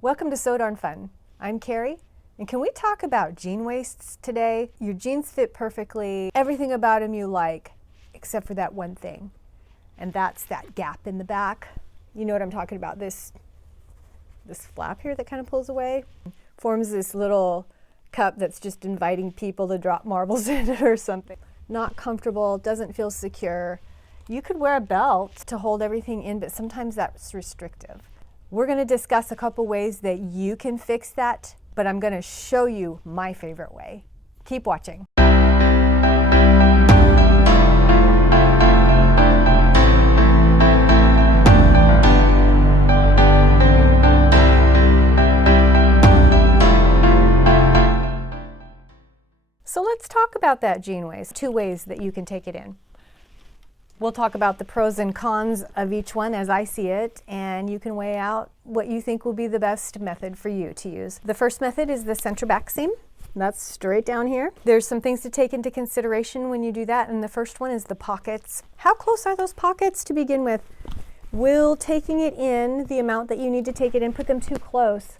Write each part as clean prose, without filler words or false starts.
Welcome to So Darn Fun. I'm Carrie, and can we talk about jean waists today? Your jeans fit perfectly, everything about them you like, except for that one thing, and that's that gap in the back. You know what I'm talking about, this flap here that kind of pulls away, forms this little cup that's just inviting people to drop marbles in it or something. Not comfortable, doesn't feel secure. You could wear a belt to hold everything in, but sometimes that's restrictive. We're going to discuss a couple ways that you can fix that, but I'm going to show you my favorite way. Keep watching. So let's talk about that jean waist. Two ways that you can take it in. We'll talk about the pros and cons of each one as I see it, and you can weigh out what you think will be the best method for you to use. The first method is the center back seam. That's straight down here. There's some things to take into consideration when you do that, and the first one is the pockets. How close are those pockets to begin with? Will taking it in the amount that you need to take it in put them too close?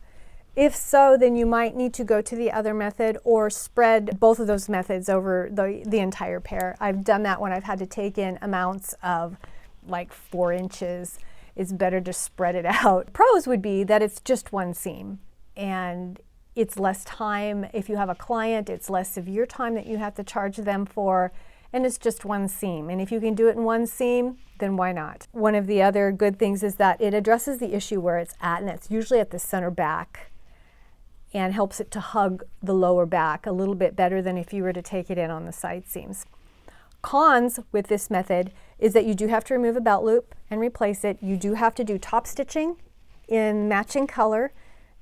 If so, then you might need to go to the other method or spread both of those methods over the entire pair. I've done that when I've had to take in amounts of like 4 inches. It's better to spread it out. Pros would be that it's just one seam and it's less time. If you have a client, it's less of your time that you have to charge them for, and it's just one seam. And if you can do it in one seam, then why not? One of the other good things is that it addresses the issue where it's at, and it's usually at the center back, and helps it to hug the lower back a little bit better than if you were to take it in on the side seams. Cons with this method is that you do have to remove a belt loop and replace it. You do have to do top stitching in matching color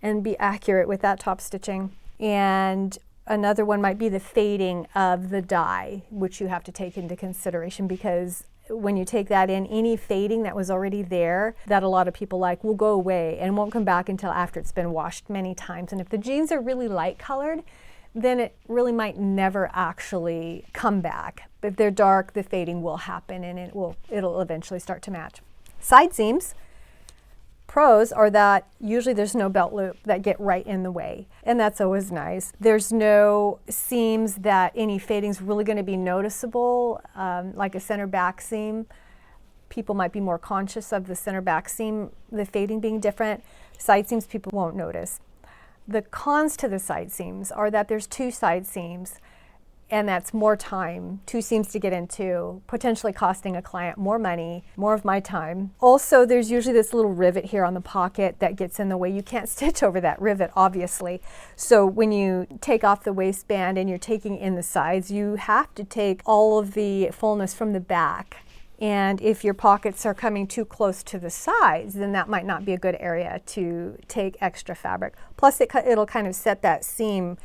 and be accurate with that top stitching. And another one might be the fading of the dye, which you have to take into consideration, because when you take that in, any fading that was already there that a lot of people like will go away and won't come back until after it's been washed many times. And if the jeans are really light colored, then it really might never actually come back. But if they're dark, the fading will happen and it'll eventually start to match. Side seams. Pros are that usually there's no belt loop that get right in the way, and that's always nice. There's no seams that any fading's really going to be noticeable, like a center back seam. People might be more conscious of the center back seam, the fading being different. Side seams people won't notice. The cons to the side seams are that there's 2 side seams, and that's more time, 2 seams to get into, potentially costing a client more money, more of my time. Also, there's usually this little rivet here on the pocket that gets in the way. You can't stitch over that rivet, obviously. So when you take off the waistband and you're taking in the sides, you have to take all of the fullness from the back. And if your pockets are coming too close to the sides, then that might not be a good area to take extra fabric. Plus, it'll kind of set that seam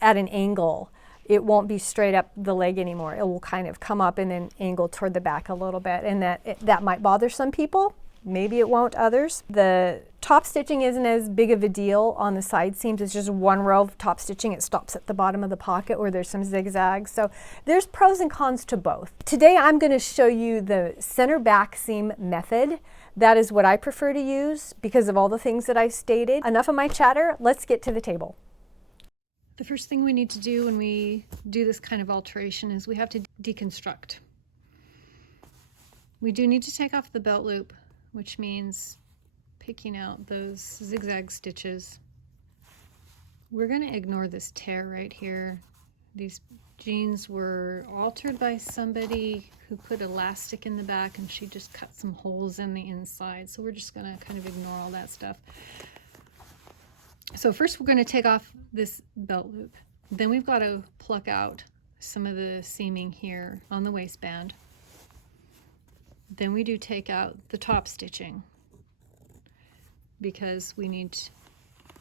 at an angle. It won't be straight up the leg anymore. It will kind of come up and then angle toward the back a little bit, and that might bother some people. Maybe it won't others. The top stitching isn't as big of a deal on the side seams. It's just one row of top stitching. It stops at the bottom of the pocket where there's some zigzags. So there's pros and cons to both. Today I'm going to show you the center back seam method. That is what I prefer to use because of all the things that I've stated. Enough of my chatter. Let's get to the table. The first thing we need to do when we do this kind of alteration is we have to deconstruct. We do need to take off the belt loop, which means picking out those zigzag stitches. We're going to ignore this tear right here. These jeans were altered by somebody who put elastic in the back and she just cut some holes in the inside. So we're just going to kind of ignore all that stuff. So first we're going to take off this belt loop. Then we've got to pluck out some of the seaming here on the waistband. Then we do take out the top stitching because we need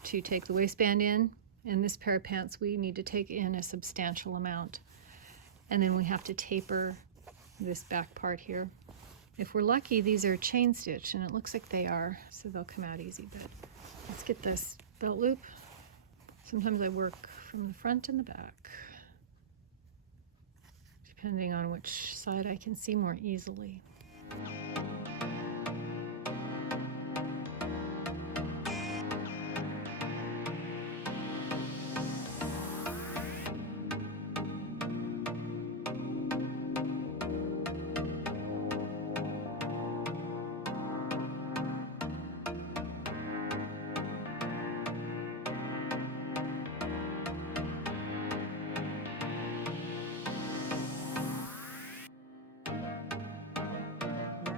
to take the waistband in. In this pair of pants we need to take in a substantial amount. And then we have to taper this back part here. If we're lucky, these are chain stitch, and it looks like they are, so they'll come out easy. But let's get this belt loop. Sometimes I work from the front and the back, depending on which side I can see more easily.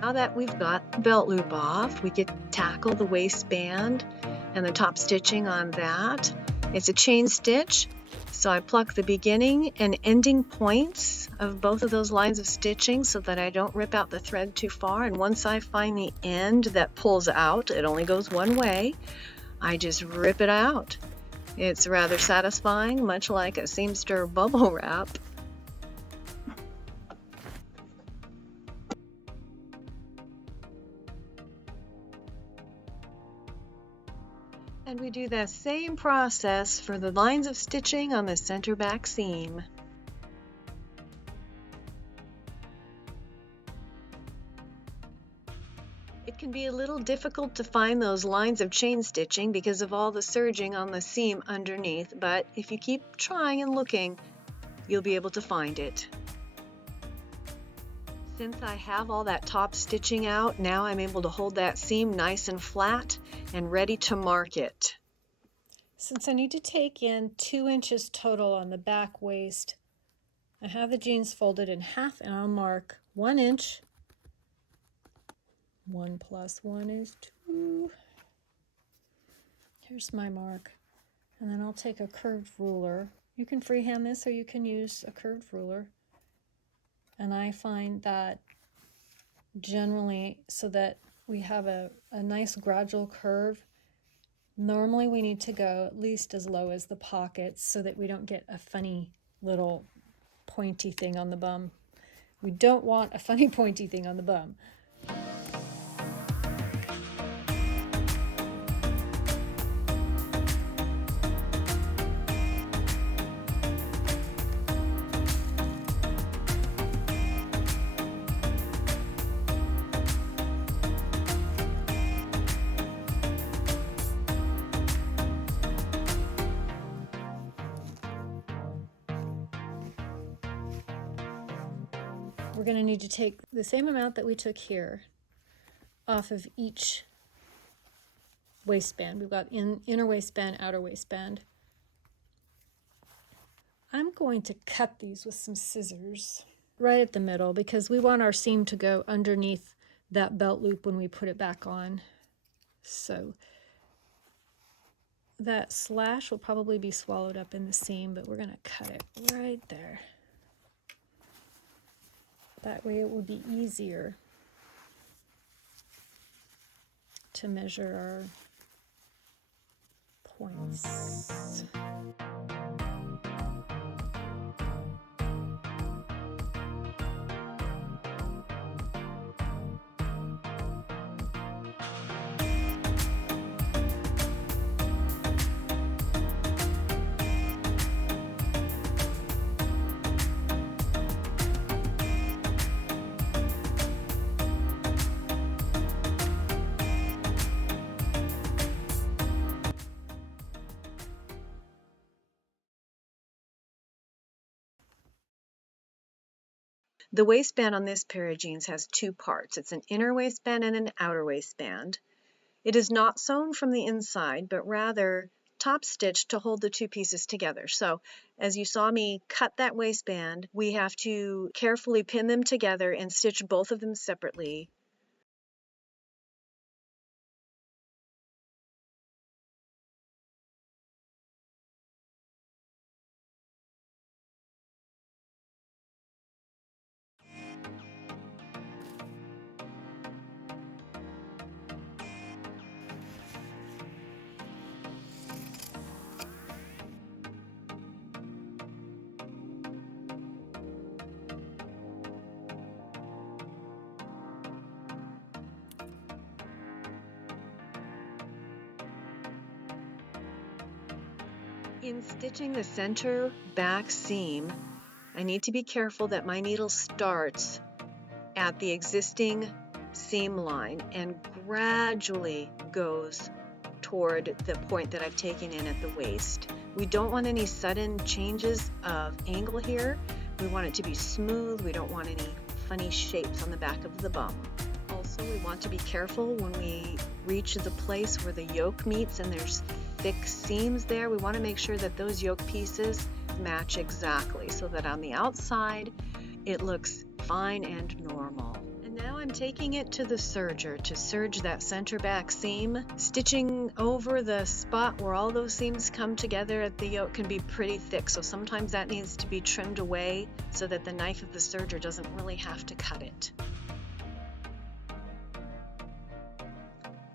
Now that we've got the belt loop off, we could tackle the waistband and the top stitching on that. It's a chain stitch, so I pluck the beginning and ending points of both of those lines of stitching so that I don't rip out the thread too far. And once I find the end that pulls out, it only goes one way, I just rip it out. It's rather satisfying, much like a seamster bubble wrap. And we do that same process for the lines of stitching on the center back seam. It can be a little difficult to find those lines of chain stitching because of all the serging on the seam underneath, but if you keep trying and looking, you'll be able to find it. Since I have all that top stitching out, now I'm able to hold that seam nice and flat and ready to mark it. Since I need to take in 2 inches total on the back waist, I have the jeans folded in half and I'll mark 1 inch. 1 plus 1 is 2. Here's my mark. And then I'll take a curved ruler. You can freehand this or you can use a curved ruler. And I find that generally, so that we have a nice gradual curve, normally we need to go at least as low as the pockets so that we don't get a funny little pointy thing on the bum. We don't want a funny pointy thing on the bum. We're going to need to take the same amount that we took here off of each waistband. We've got inner waistband, outer waistband. I'm going to cut these with some scissors right at the middle because we want our seam to go underneath that belt loop when we put it back on. So that slash will probably be swallowed up in the seam, but we're going to cut it right there. That way it will be easier to measure our points. The waistband on this pair of jeans has 2 parts. It's an inner waistband and an outer waistband. It is not sewn from the inside, but rather top stitched to hold the 2 pieces together. So as you saw me cut that waistband, we have to carefully pin them together and stitch both of them separately. In stitching the center back seam, I need to be careful that my needle starts at the existing seam line and gradually goes toward the point that I've taken in at the waist. We don't want any sudden changes of angle here. We want it to be smooth. We don't want any funny shapes on the back of the bum. Also, we want to be careful when we reach the place where the yoke meets and there's thick seams there. We want to make sure that those yoke pieces match exactly so that on the outside it looks fine and normal. And Now I'm taking it to the serger to serge that center back seam. Stitching over the spot where all those seams come together at the yoke can be pretty thick, so sometimes that needs to be trimmed away so that the knife of the serger doesn't really have to cut it.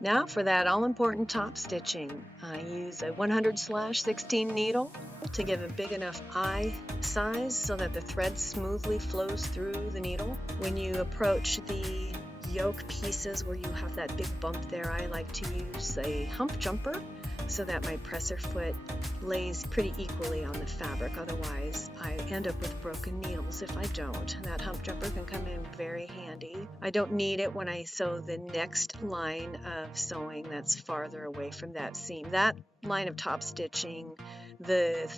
Now for that all-important top stitching, I use a 100/16 needle to give a big enough eye size so that the thread smoothly flows through the needle. When you approach the yoke pieces where you have that big bump there, I like to use a hump jumper so that my presser foot lays pretty equally on the fabric. Otherwise, I end up with broken needles if I don't. That hump jumper can come in very handy. I don't need it when I sew the next line of sewing that's farther away from that seam. That line of top stitching, the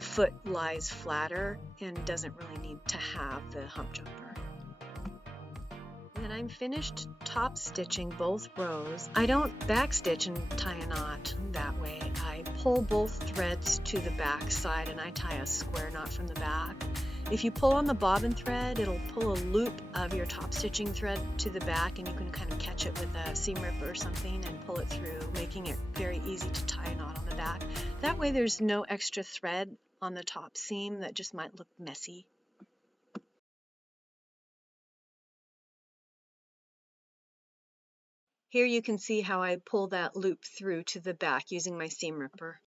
foot lies flatter and doesn't really need to have the hump jumper. When I'm finished top stitching both rows, I don't backstitch and tie a knot that way. I pull both threads to the back side and I tie a square knot from the back. If you pull on the bobbin thread, it'll pull a loop of your top stitching thread to the back, and you can kind of catch it with a seam ripper or something and pull it through, making it very easy to tie a knot on the back. That way there's no extra thread on the top seam that just might look messy. Here you can see how I pull that loop through to the back using my seam ripper.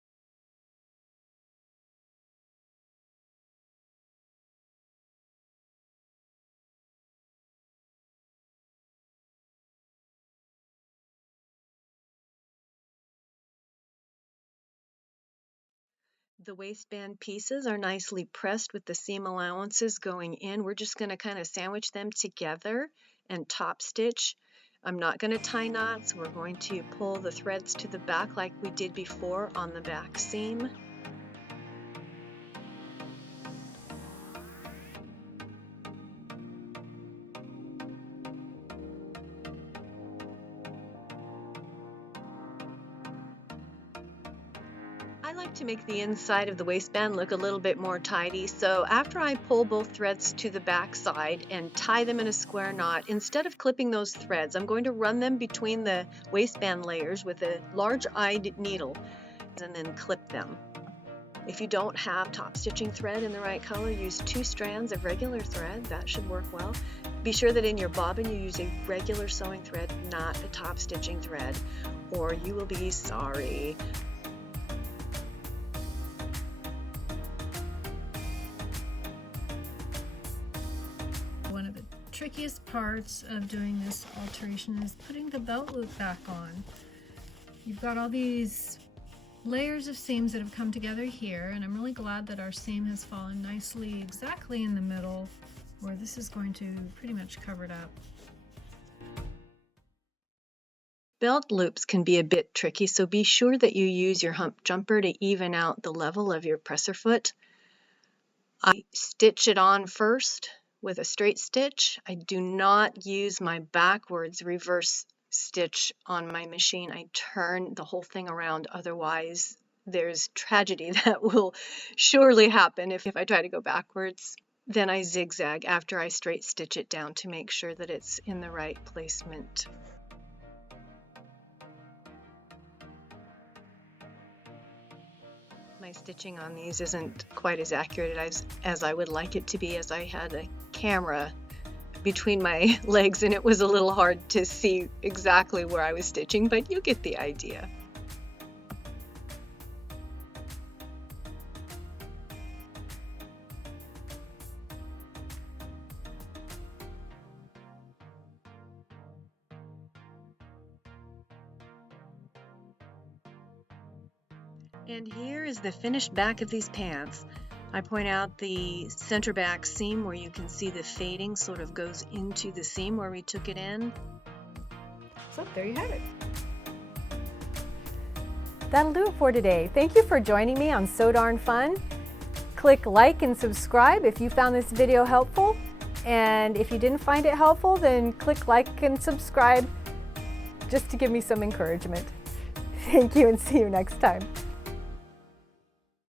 The waistband pieces are nicely pressed with the seam allowances going in. We're just going to kind of sandwich them together and top stitch. I'm not going to tie knots. We're going to pull the threads to the back like we did before on the back seam. I like to make the inside of the waistband look a little bit more tidy, so after I pull both threads to the back side and tie them in a square knot, instead of clipping those threads, I'm going to run them between the waistband layers with a large-eyed needle and then clip them. If you don't have top stitching thread in the right color, use 2 strands of regular thread. That should work well. Be sure that in your bobbin you use a regular sewing thread, not a top stitching thread, or you will be sorry. One of the trickiest parts of doing this alteration is putting the belt loop back on. You've got all these layers of seams that have come together here, and I'm really glad that our seam has fallen nicely exactly in the middle where this is going to pretty much cover it up. Belt loops can be a bit tricky, so be sure that you use your hump jumper to even out the level of your presser foot. I stitch it on first with a straight stitch. I do not use my backwards reverse stitch on my machine. I turn the whole thing around, otherwise there's tragedy that will surely happen if I try to go backwards. Then I zigzag after I straight stitch it down to make sure that it's in the right placement. My stitching on these isn't quite as accurate as I would like it to be, as I had a camera between my legs and it was a little hard to see exactly where I was stitching, but you get the idea. And here is the finished back of these pants. I point out the center back seam where you can see the fading sort of goes into the seam where we took it in. So there you have it. That'll do it for today. Thank you for joining me on So Darn Fun. Click like and subscribe if you found this video helpful. And if you didn't find it helpful, then click like and subscribe just to give me some encouragement. Thank you and see you next time.